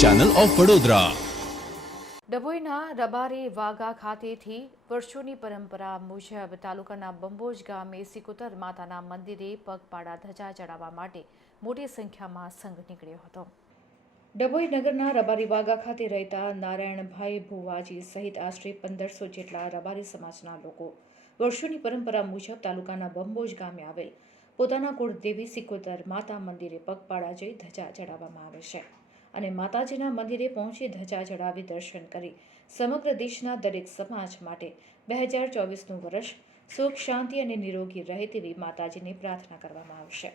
Channel of Vadodara ડભોઈના રબારી વાગા ખાતેથી વર્ષોની પરંપરા મુજબ તાલુકાના બંબોજ ગામે સિકોતર માતાના મંદિરે પગપાળા ધજા ચડાવવા માટે મોટી સંખ્યામાં સંઘ નીકળ્યો હતો. ડભોઈ નગરના રબારી વાગા ખાતે રહેતા નારાયણભાઈ ભુવાજી સહિત આશરે પંદરસો જેટલા રબારી સમાજના લોકો વર્ષોની પરંપરા મુજબ તાલુકાના બંબોજ ગામે આવેલ પોતાના કુળદેવી સિકોતર માતા મંદિરે પગપાળા જઈ ધજા ચડાવવામાં આવે છે અને માતાજીના મંદિરે પહોંચી ધજા ચડાવી દર્શન કરી સમગ્ર દેશના દરેક સમાજ માટે બે હજાર ચોવીસનું વર્ષ સુખ, શાંતિ અને નિરોગી રહે તેવી માતાજીની પ્રાર્થના કરવામાં આવશે.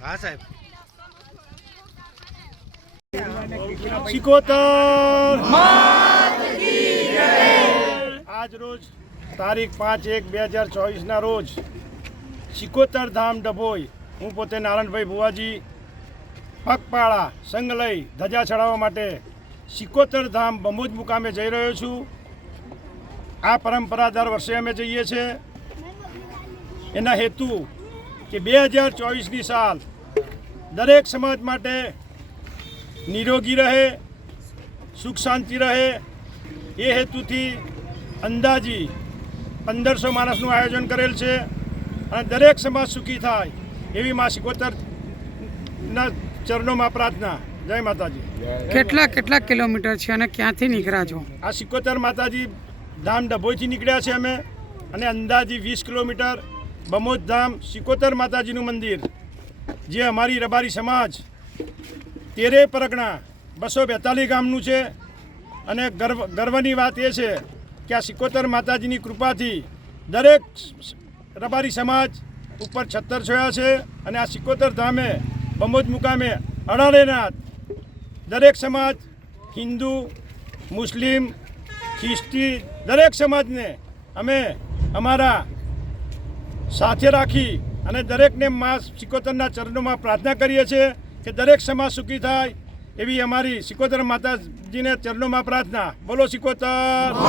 હા. સાહેબ. સિકોતર! આજ રોજ તારીખ પાંચ એક બે હજાર ચોવીસના રોજ શિકોતર ધામ ડભોઈ હું પોતે નારાયણભાઈ ભુવાજી પગપાળા સંઘ લઈ ધજા ચડાવવા માટે સિકોતર ધામ બમુજ મુકામે જઈ રહ્યો છું. આ પરંપરા દર વર્ષે અમે જઈએ છીએ. એના હેતુ કે બે હજાર ચોવીસની સાલ દરેક સમાજ માટે નિરોગી રહે, સુખ શાંતિ રહે. એ હેતુથી અંદાજી પંદરસો માણસનું આયોજન કરેલ છે અને દરેક સમાજ સુખી થાય. એવી મા સિકોતરના ચરણોમાં પ્રાર્થના. જય માતાજી. કેટલા કેટલા કિલોમીટર છે અને ક્યાંથી નીકળ્યા છો? આ સિકોતર માતાજી ધામ ડભોઈથી નીકળ્યા છે અમે અને અંદાજી વીસ કિલોમીટર બમોદ ધામ સિકોતર માતાજીનું મંદિર જે અમારી રબારી સમાજ તેરે પરગણા બસો બેતાલીસ ગામનું છે. અને ગર્વ ગર્વની વાત એ છે કે આ સિકોતર માતાજીની કૃપાથી દરેક રબારી સમાજ ઉપર છત્તર છોયા છે અને આ સિકોતર ધામે બમોજ મુકામે અડાળેનાથ દરેક સમાજ, હિન્દુ, મુસ્લિમ, ખ્રિસ્તી દરેક સમાજને અમે અમારા સાથે રાખી અને દરેકને મા સિકોતરના ચરણોમાં પ્રાર્થના કરીએ છીએ કે દરેક સમાજ સુખી થાય એવી અમારી સિકોતર માતાજીને ચરણોમાં પ્રાર્થના. બોલો સિકોતર.